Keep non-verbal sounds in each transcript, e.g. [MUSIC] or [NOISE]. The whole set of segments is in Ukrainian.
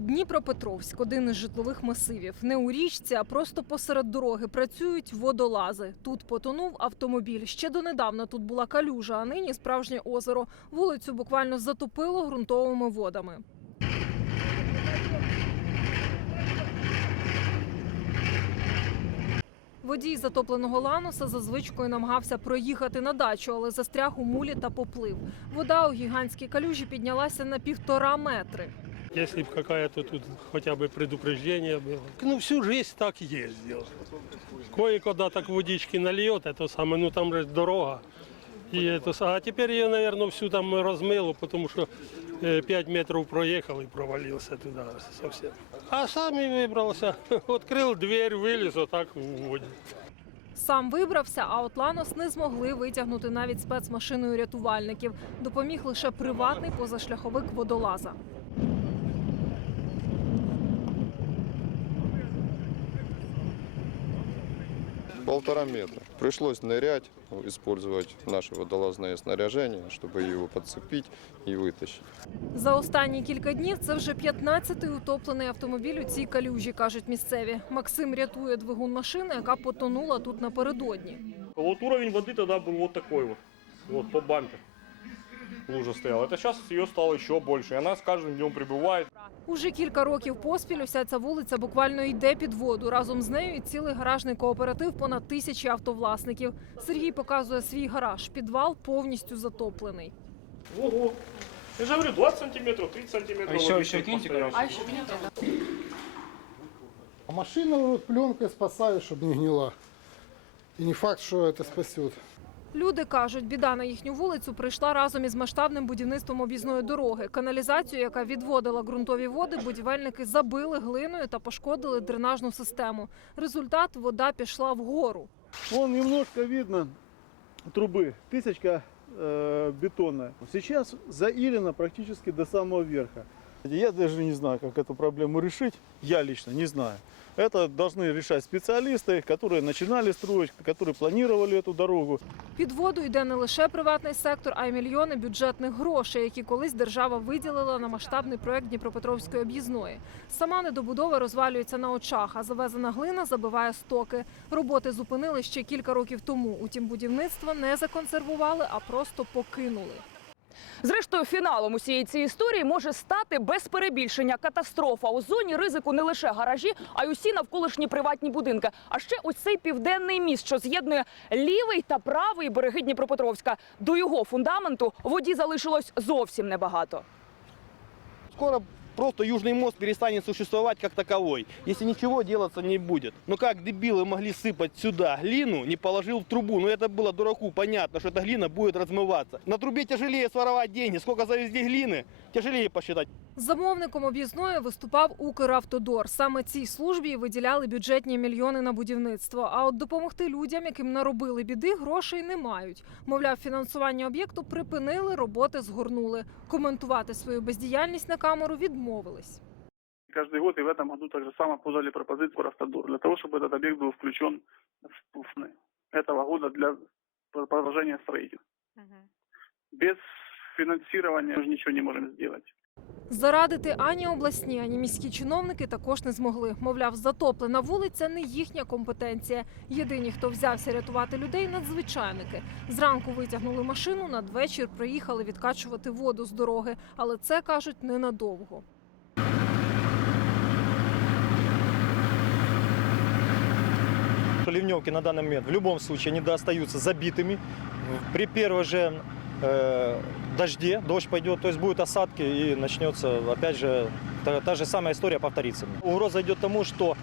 Дніпропетровськ один із житлових масивів. Не у річці, а просто посеред дороги працюють водолази. Тут потонув автомобіль. Ще донедавна тут була калюжа, а нині справжнє озеро. Вулицю буквально затопило ґрунтовими водами. Водій затопленого лануса за звичкою намагався проїхати на дачу, але застряг у мулі та поплив. Вода у гігантській калюжі піднялася на півтора метри. Если бы какая-то тут хотя бы предупреждение было. Ну, всю жизнь так ездил. Кое-куда так водички нальет, это самое, ну там же дорога. И это, са- а теперь ее, наверное, всю там размыло, потому что 5 метров проехал и провалился туда совсем. А сам и выбрался. [LAUGHS] Открыл дверь, вылез, вот так в воде. Сам вибрався, а от Ланос не змогли витягнути навіть спецмашиною рятувальників. Допоміг лише приватний позашляховик водолаза. Полтора метра. Пришлось нырять, использовать наше водолазное снаряжение, чтобы его подцепить и вытащить. За останні кілька днів це вже 15-й утоплений автомобіль у цій калюжі, кажуть місцеві. Максим рятує двигун машини, яка потонула тут напередодні. Вот уровень воды тогда был вот такой вот, вот по бампер лужа стояла. Это сейчас ее стало еще больше, и она с каждым днем прибывает. Уже кілька років поспіль уся ця вулиця буквально йде під воду. Разом з нею і цілий гаражний кооператив понад тисячі автовласників. Сергій показує свій гараж. Підвал повністю затоплений. Ого! Я же говорю, 20 сантиметров, 30 сантиметров. А еще- воды еще тут киньте, постоянно. А машину вот пленкой спасаю, чтобы не гнила. И не факт, что это спасет. Люди кажуть, біда на їхню вулицю прийшла разом із масштабним будівництвом об'їзної дороги. Каналізацію, яка відводила ґрунтові води, будівельники забили глиною та пошкодили дренажну систему. Результат вода пішла вгору. Вон немножко видно трубы, тысячка э, бетонная. Сейчас заилено практически до самого верха. Я даже не знаю, как эту проблему решить. Я лично не знаю. Это должны решать специалисты, которые начинали строить, которые планировали эту дорогу. Під воду йде не лише приватний сектор, а й мільйони бюджетних грошей, які колись держава виділила на масштабний проект Дніпропетровської об'їзної. Сама недобудова розвалюється на очах, а завезена глина забиває стоки. Роботи зупинили ще кілька років тому. Утім, будівництво не законсервували, а просто покинули. Зрештою, фіналом усієї цієї історії може стати без перебільшення катастрофа. У зоні ризику не лише гаражі, а й усі навколишні приватні будинки. А ще ось цей південний міст, що з'єднує лівий та правий береги Дніпропетровська. До його фундаменту воді залишилось зовсім небагато. Скоро просто Южный мост перестанет существовать как таковой, если ничего делаться не будет. Но как дебилы могли сыпать сюда глину, не положил в трубу? Ну это было дураку понятно, что эта глина будет размываться. На трубе тяжелее своровать деньги. Сколько завезли глины, тяжелее посчитать. Замовником об'їзної виступав Укравтодор. Саме цій службі й виділяли бюджетні мільйони на будівництво. А от допомогти людям, яким наробили біди, грошей не мають. Мовляв, фінансування об'єкту припинили, роботи згорнули. Коментувати свою бездіяльність на камеру відмовились. Каждый год и в этом году так же само подали пропозицию Ростодор для того, чтобы этот объект был включен в ПУФНы этого года для пр- продолжения строительства. Без финансирования мы же ничего не можем сделать. Зарадити ані обласні, ані міські чиновники також не змогли. Мовляв, затоплена вулиця не їхня компетенція. Єдині, хто взявся рятувати людей, надзвичайники. Зранку витягнули машину, надвечір приїхали відкачувати воду з дороги. Але це кажуть ненадовго. Ливневки на данный момент в любом случае они остаются забитыми. При первой же э, дожде, дождь пойдет, то есть будут осадки и начнется опять же та, та же самая история повторится. Угроза идет тому, что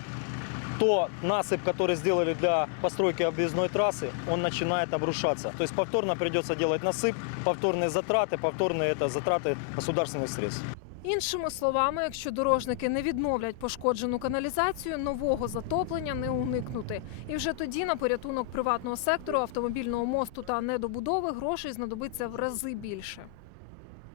то насыпь, который сделали для постройки объездной трассы, он начинает обрушаться. То есть повторно придется делать насыпь, повторные затраты, повторные это затраты государственных средств. Іншими словами, якщо дорожники не відновлять пошкоджену каналізацію, нового затоплення не уникнути. І вже тоді на порятунок приватного сектору, автомобільного мосту та недобудови грошей знадобиться в рази більше.